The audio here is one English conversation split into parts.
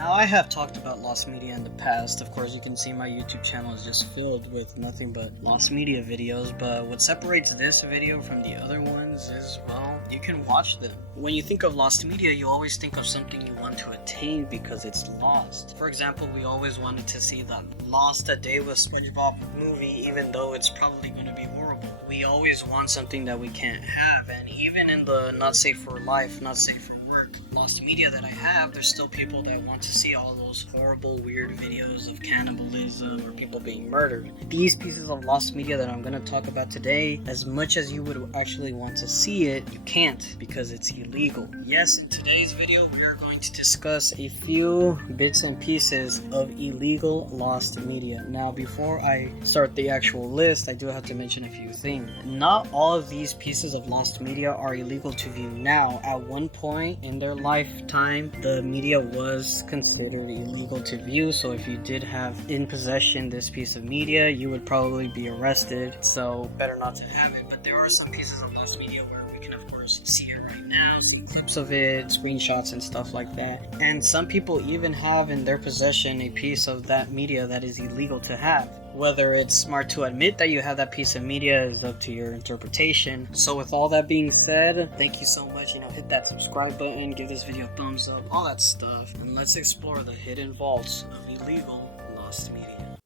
Now, I have talked about lost media in the past. Of course, you can see my YouTube channel is just filled with nothing but lost media videos, but what separates this video from the other ones is, well, you can watch them. When you think of lost media, you always think of something you want to attain because it's lost. For example, we always wanted to see the Lost a Day with SpongeBob movie, even though it's probably going to be horrible. We always want something that we can't have, and even in the not safe for life, not safe for work lost media that I have, there's still people that want to see all those horrible, weird videos of cannibalism or people being murdered. These pieces of lost media that I'm going to talk about today, as much as you would actually want to see it, you can't because it's illegal. Yes, in today's video, we're going to discuss a few bits and pieces of illegal lost media. Now, before I start the actual list, I do have to mention a few things. Not all of these pieces of lost media are illegal to view now. At one point in their lifetime, the media was considered illegal to view, so if you did have in possession this piece of media, you would probably be arrested, so better not to have it. But there are some pieces of lost media where we can of course see it right now, some clips of it, screenshots and stuff like that. And some people even have in their possession a piece of that media that is illegal to have. Whether it's smart to admit that you have that piece of media is up to your interpretation. So with all that being said, thank you so much. Hit that subscribe button, give this video a thumbs up, all that stuff. And let's explore the hidden vaults of illegal lost media.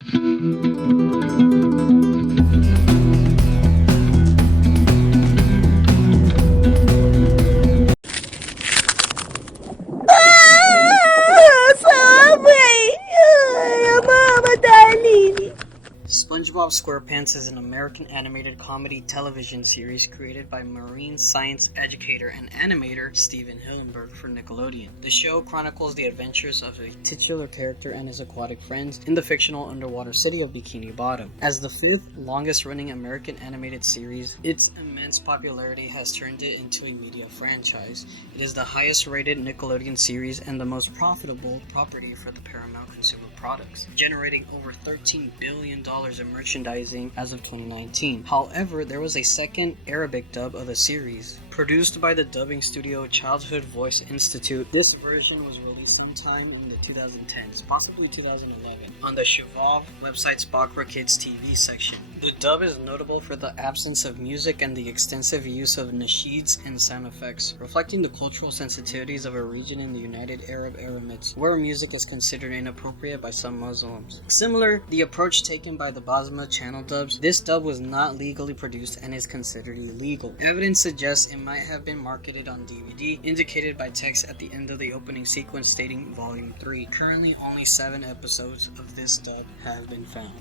SpongeBob SquarePants is an American animated comedy television series created by marine science educator and animator Steven Hillenburg for Nickelodeon. The show chronicles the adventures of a titular character and his aquatic friends in the fictional underwater city of Bikini Bottom. As the fifth longest running American animated series, its immense popularity has turned it into a media franchise. It is the highest rated Nickelodeon series and the most profitable property for the Paramount Consumer Products, generating over $13 billion in merchandising as of 2019. However, there was a second Arabic dub of the series, produced by the dubbing studio Childhood Voice Institute. This version was released sometime in the 2010s, possibly 2011, on the Shuvov website's Bakra Kids TV section. The dub is notable for the absence of music and the extensive use of nasheeds and sound effects, reflecting the cultural sensitivities of a region in the United Arab Emirates, where music is considered inappropriate by some Muslims. Similar, the approach taken by the Basma channel dubs, this dub was not legally produced and is considered illegal. Evidence suggests it might have been marketed on DVD, indicated by text at the end of the opening sequence stating Volume 3. Currently, only 7 episodes of this dub have been found.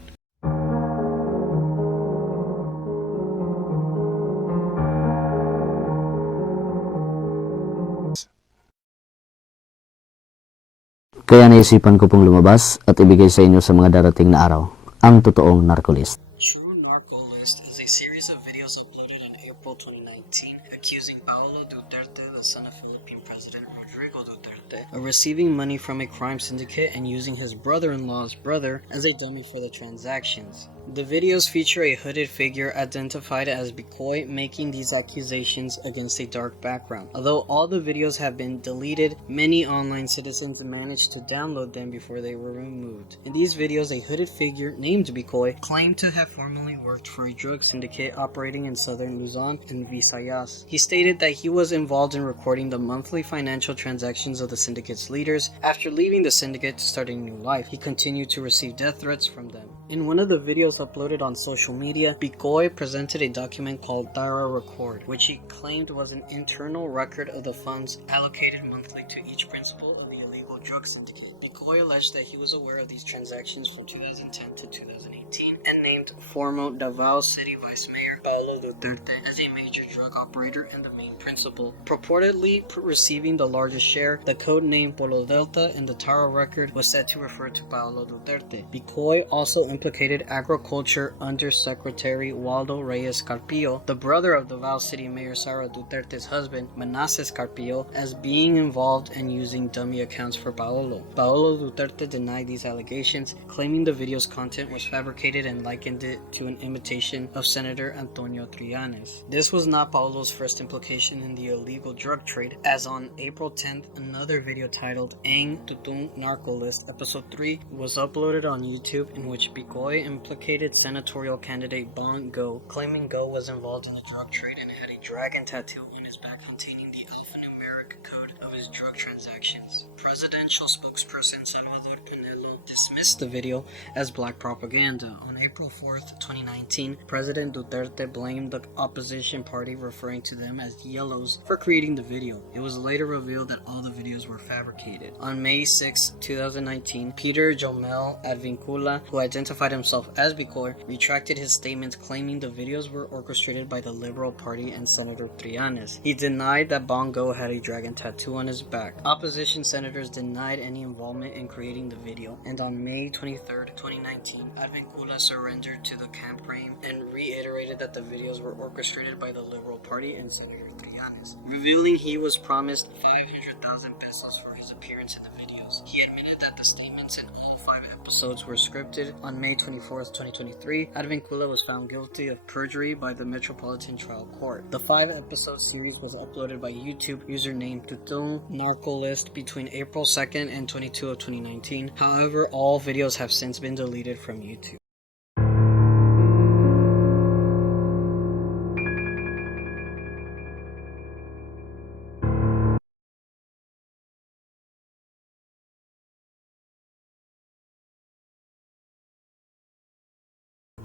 Kaya naisipan ko pong lumabas at ibigay sa inyo sa mga darating na araw, ang totoong narcolist. True Narcolist is a series of videos uploaded in April 2019 accusing Paolo Duterte, the son of Philippine President Rodrigo Duterte, of receiving money from a crime syndicate and using his brother-in-law's brother as a dummy for the transactions. The videos feature a hooded figure identified as Bikoy making these accusations against a dark background. Although all the videos have been deleted, many online citizens managed to download them before they were removed. In these videos, a hooded figure named Bikoy claimed to have formerly worked for a drug syndicate operating in southern Luzon and Visayas. He stated that he was involved in recording the monthly financial transactions of the syndicate's leaders. After leaving the syndicate to start a new life, he continued to receive death threats from them. In one of the videos uploaded on social media, Bikoy presented a document called Dara Record, which he claimed was an internal record of the funds allocated monthly to each principal of the illegal drug syndicate. Bikoy alleged that he was aware of these transactions from 2010 to 2018 and named former Davao City Vice Mayor Paolo Duterte as a major drug operator and the main principal. Purportedly receiving the largest share, the code name Polo Delta in the Taro record was said to refer to Paolo Duterte. Bikoy also implicated Agriculture Undersecretary Waldo Reyes Carpio, the brother of Davao City Mayor Sara Duterte's husband, Manasseh Carpio, as being involved in using dummy accounts for Paolo. Paolo Duterte denied these allegations, claiming the video's content was fabricated and likened it to an imitation of Senator Antonio Trillanes. This was not Paolo's first implication in the illegal drug trade, as on April 10th, another video titled Ang Totoo Narco List Episode 3 was uploaded on YouTube, in which Bicoy implicated senatorial candidate Bong Go, claiming Go was involved in the drug trade and had a dragon tattoo on his back containing the alphanumeric code of his drug transactions. Presidential spokesperson Salvador Canelo dismissed the video as black propaganda. On April 4th, 2019, President Duterte blamed the opposition party, referring to them as yellows, for creating the video. It was later revealed that all the videos were fabricated. On May 6, 2019, Peter Jomel Advincula, who identified himself as Bicoy, retracted his statements claiming the videos were orchestrated by the Liberal Party and Senator Trillanes. He denied that Bongo had a dragon tattoo on his back. Opposition senators denied any involvement in creating the video, and on May 23, 2019, Advincula surrendered to the campaign and reiterated that the videos were orchestrated by the Liberal Party and Senator Trillanes, revealing he was promised 500,000 pesos for his appearance in the videos. He admitted that the statements in all 5 episodes were scripted. On May 24, 2023, Advincula was found guilty of perjury by the Metropolitan Trial Court. The 5-episode series was uploaded by YouTube username Totoo Narco List between April 2nd and 22 of 2019. However, all videos have since been deleted from YouTube.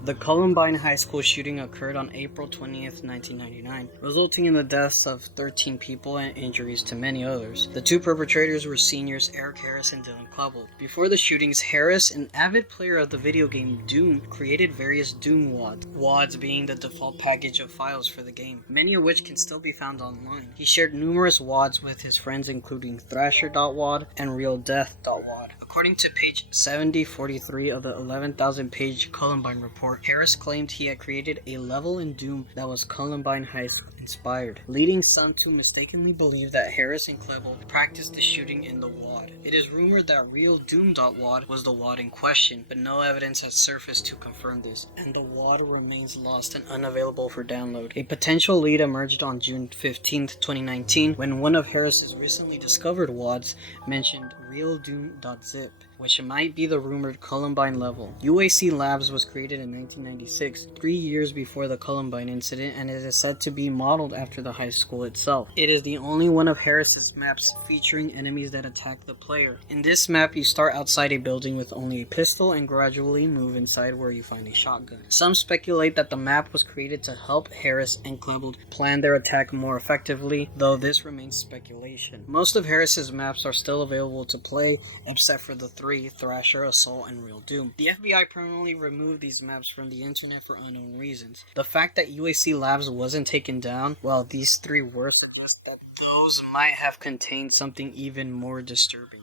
The Columbine High School shooting occurred on April 20th, 1999, resulting in the deaths of 13 people and injuries to many others. The 2 perpetrators were seniors Eric Harris and Dylan Klebold. Before the shootings, Harris, an avid player of the video game Doom, created various Doom WADs, WADs being the default package of files for the game, many of which can still be found online. He shared numerous WADs with his friends, including Thrasher.wad and RealDeath.wad. According to page 7043 of the 11,000-page Columbine report, Harris claimed he had created a level in Doom that was Columbine High School inspired, leading some to mistakenly believe that Harris and Klebold practiced the shooting in the WAD. It is rumored that RealDoom.wad was the WAD in question, but no evidence has surfaced to confirm this, and the WAD remains lost and unavailable for download. A potential lead emerged on June 15, 2019, when one of Harris's recently discovered WADs mentioned RealDoom.zip, which might be the rumored Columbine level. UAC Labs was created in 1996, 3 years before the Columbine incident, and it is said to be modeled after the high school itself. It is the only one of Harris's maps featuring enemies that attack the player. In this map, you start outside a building with only a pistol and gradually move inside where you find a shotgun. Some speculate that the map was created to help Harris and Klebold plan their attack more effectively, though this remains speculation. Most of Harris's maps are still available to play, except for the 3 Thrasher, Assault, and Real Doom. The FBI permanently removed these maps from the internet for unknown reasons. The fact that UAC Labs wasn't taken down, while these 3 were, suggests that those might have contained something even more disturbing.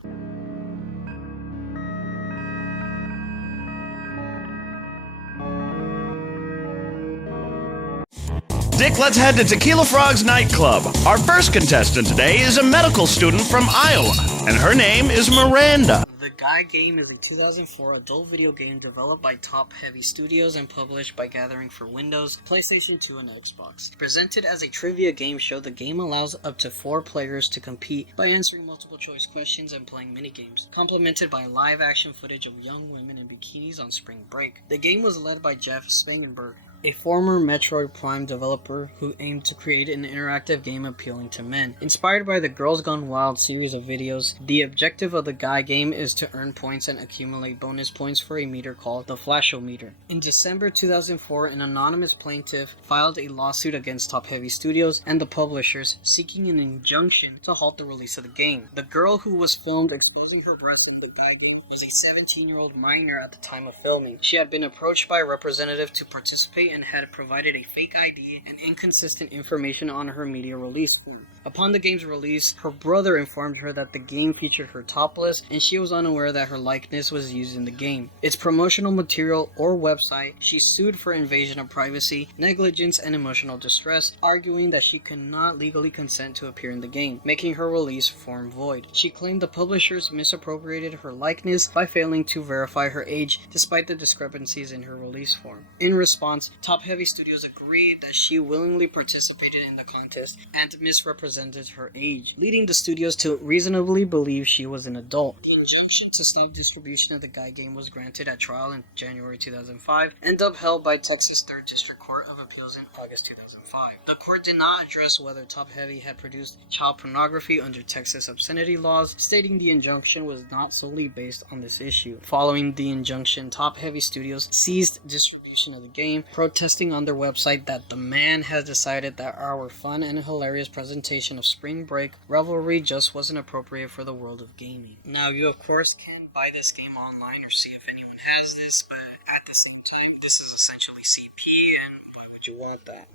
Dick, let's head to Tequila Frog's nightclub. Our first contestant today is a medical student from Iowa, and her name is Miranda. The Guy Game is a 2004 adult video game developed by Top Heavy Studios and published by Gathering for Windows, PlayStation 2, and Xbox. Presented as a trivia game show, the game allows up to 4 players to compete by answering multiple choice questions and playing minigames, complemented by live action footage of young women in bikinis on spring break. The game was led by Jeff Spangenberg, a former Metroid Prime developer who aimed to create an interactive game appealing to men. Inspired by the Girls Gone Wild series of videos, the objective of the Guy Game is to earn points and accumulate bonus points for a meter called the Flashometer. In December 2004, an anonymous plaintiff filed a lawsuit against Top Heavy Studios and the publishers, seeking an injunction to halt the release of the game. The girl who was filmed exposing her breasts in the Guy Game was a 17-year-old minor at the time of filming. She had been approached by a representative to participate and had provided a fake ID and inconsistent information on her media release form. Upon the game's release, her brother informed her that the game featured her topless, and she was unaware that her likeness was used in the game. Its promotional material or website, she sued for invasion of privacy, negligence, and emotional distress, arguing that she could not legally consent to appear in the game, making her release form void. She claimed the publishers misappropriated her likeness by failing to verify her age despite the discrepancies in her release form. In response, Top Heavy Studios agreed that she willingly participated in the contest and misrepresented her age, leading the studios to reasonably believe she was an adult. The injunction to stop distribution of the Guy game was granted at trial in January 2005 and upheld by Texas 3rd District Court of Appeals in August 2005. The court did not address whether Top Heavy had produced child pornography under Texas obscenity laws, stating the injunction was not solely based on this issue. Following the injunction, Top Heavy Studios ceased distribution of the game, protesting on their website that the man has decided that our fun and hilarious presentation of spring break revelry just wasn't appropriate for the world of gaming. Now, you of course can buy this game online or see if anyone has this, but at the same time, this is essentially CP, and why would you want that?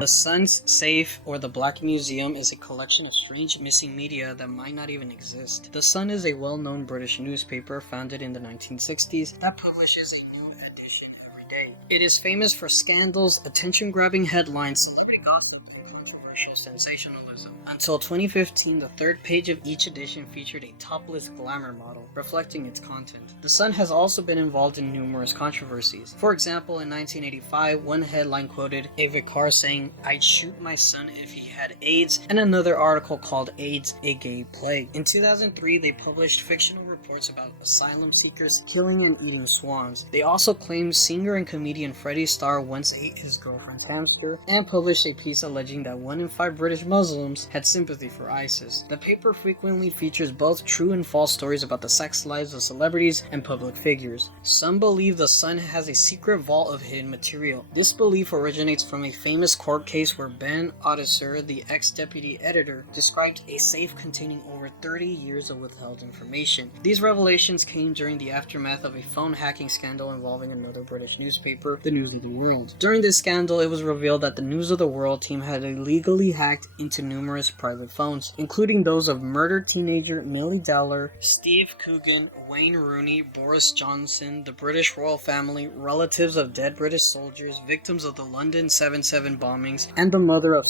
The Sun's Safe, or the Black Museum, is a collection of strange missing media that might not even exist. The Sun is a well-known British newspaper founded in the 1960s that publishes a new edition every day. It is famous for scandals, attention-grabbing headlines, celebrity gossip, and controversial sensationalism. Until 2015, the third page of each edition featured a topless glamour model, reflecting its content. The Sun has also been involved in numerous controversies. For example, in 1985, one headline quoted a vicar saying, "I'd shoot my son if he had AIDS," and another article called AIDS a gay plague. In 2003, they published fictional reports about asylum seekers killing and eating swans. They also claimed singer and comedian Freddie Starr once ate his girlfriend's hamster, and published a piece alleging that 1 in 5 British Muslims had sympathy for ISIS. The paper frequently features both true and false stories about the sex lives of celebrities and public figures. Some believe the Sun has a secret vault of hidden material. This belief originates from a famous court case where Ben Odisser, the ex-deputy editor, described a safe containing over 30 years of withheld information. These revelations came during the aftermath of a phone hacking scandal involving another British newspaper, the News of the World. During this scandal, it was revealed that the News of the World team had illegally hacked into numerous private phones, including those of murdered teenager Millie Dowler, Steve Coogan, Wayne Rooney, Boris Johnson, the British royal family, relatives of dead British soldiers, victims of the London 7/7 bombings, and the mother of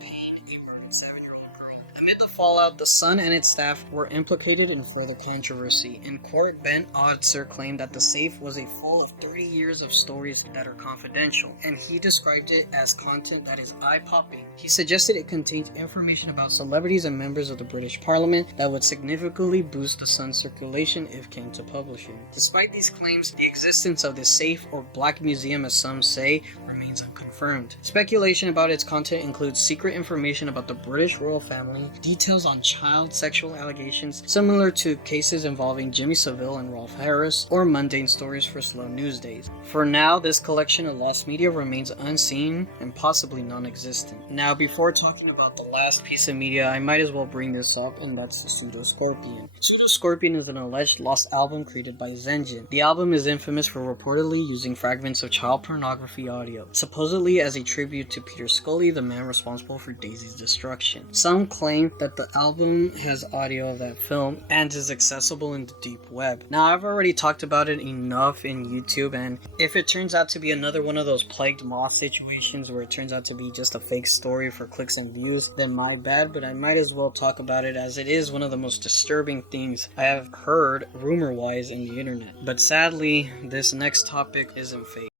Payne, a murdered 7-year-old girl. Amid the fallout, the Sun and its staff were implicated in further controversy. In court, Ben Odser claimed that the safe was a full of 30 years of stories that are confidential, and he described it as content that is eye-popping. He suggested it contained information about celebrities and members of the British Parliament that would significantly boost the Sun's circulation if came to publishing. Despite these claims, the existence of this safe, or Black Museum as some say, remains unconfirmed. Speculation about its content includes secret information about the British royal family, details on child sexual allegations similar to cases involving Jimmy Savile and Rolf Harris, or mundane stories for slow news days. For now, this collection of lost media remains unseen and possibly non-existent. Now, before talking about the last piece of media, I might as well bring this up, and that's the Pseudo Scorpion. Pseudo Scorpion is an alleged lost album created by Zenjin. The album is infamous for reportedly using fragments of child pornography audio, supposedly as a tribute to Peter Scully, the man responsible for Daisy's destruction. Some claim that the album has audio of that film and is accessible in the deep web. Now, I've already talked about it enough in YouTube, and if it turns out to be another one of those plagued moth situations where it turns out to be just a fake story for clicks and views, then my bad, but I might as well talk about it as it is one of the most disturbing things I have heard rumor-wise in the internet. But sadly, this next topic isn't fake.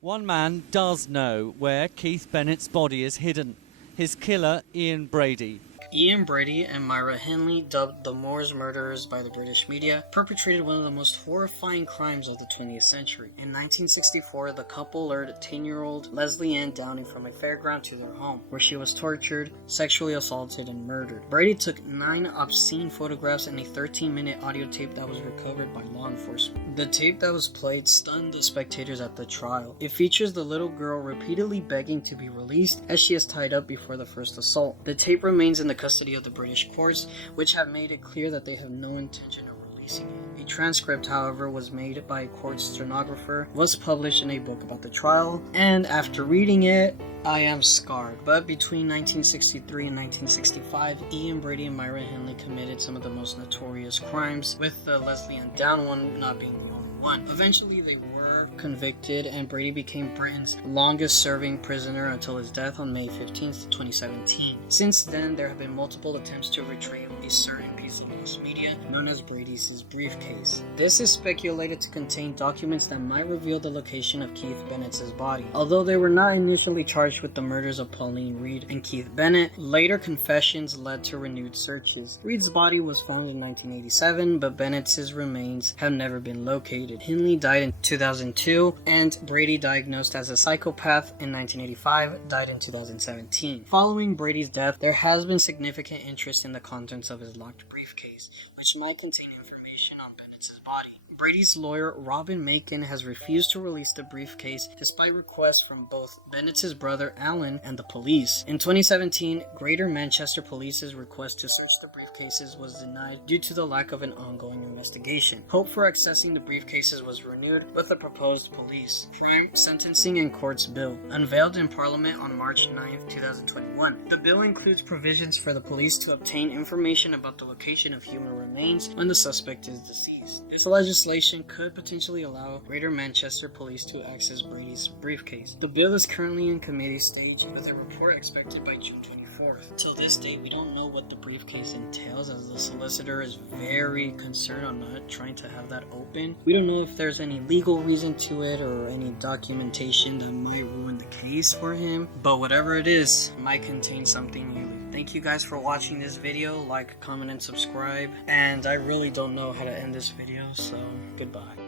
One man does know where Keith Bennett's body is hidden. His killer, Ian Brady. Ian Brady and Myra Henley, dubbed the Moors murderers by the British media, perpetrated one of the most horrifying crimes of the 20th century. In 1964, the couple lured 10-year-old Leslie Ann Downey from a fairground to their home, where she was tortured, sexually assaulted, and murdered. Brady took 9 obscene photographs and a 13-minute audio tape that was recovered by law enforcement. The tape that was played stunned the spectators at the trial. It features the little girl repeatedly begging to be released as she is tied up before the first assault. The tape remains in the custody of the British courts, which have made it clear that they have no intention of releasing it. A transcript, however, was made by a court stenographer, was published in a book about the trial, and after reading it, I am scarred. But between 1963 and 1965, Ian Brady and Myra Henley committed some of the most notorious crimes, with the Leslie Ann Down one not being the only one. Eventually, they were convicted, and Brady became Britain's longest-serving prisoner until his death on May 15th, 2017. Since then, there have been multiple attempts to retrieve a certain piece of lost media known as Brady's briefcase. This is speculated to contain documents that might reveal the location of Keith Bennett's body. Although they were not initially charged with the murders of Pauline Reed and Keith Bennett, later confessions led to renewed searches. Reed's body was found in 1987, but Bennett's remains have never been located. Henley died in 2002, and Brady, diagnosed as a psychopath in 1985, died in 2017. Following Brady's death, there has been significant interest in the contents of his locked briefcase, which might contain information on Bennett's body. Brady's lawyer, Robin Macon, has refused to release the briefcase despite requests from both Bennett's brother Alan and the police. In 2017, Greater Manchester Police's request to search the briefcases was denied due to the lack of an ongoing investigation. Hope for accessing the briefcases was renewed with the proposed police, crime, sentencing, and courts bill, unveiled in Parliament on March 9, 2021. The bill includes provisions for the police to obtain information about the location of human remains when the suspect is deceased. This legislation could potentially allow Greater Manchester Police to access Brady's briefcase. The bill is currently in committee stage, with a report expected by June 24th. Till this day, we don't know what the briefcase entails, as the solicitor is very concerned on not trying to have that open. We don't know if there's any legal reason to it or any documentation that might ruin the case for him, but whatever it is, it might contain something new. Thank you guys for watching this video. Like, comment, and subscribe. And I really don't know how to end this video, so goodbye.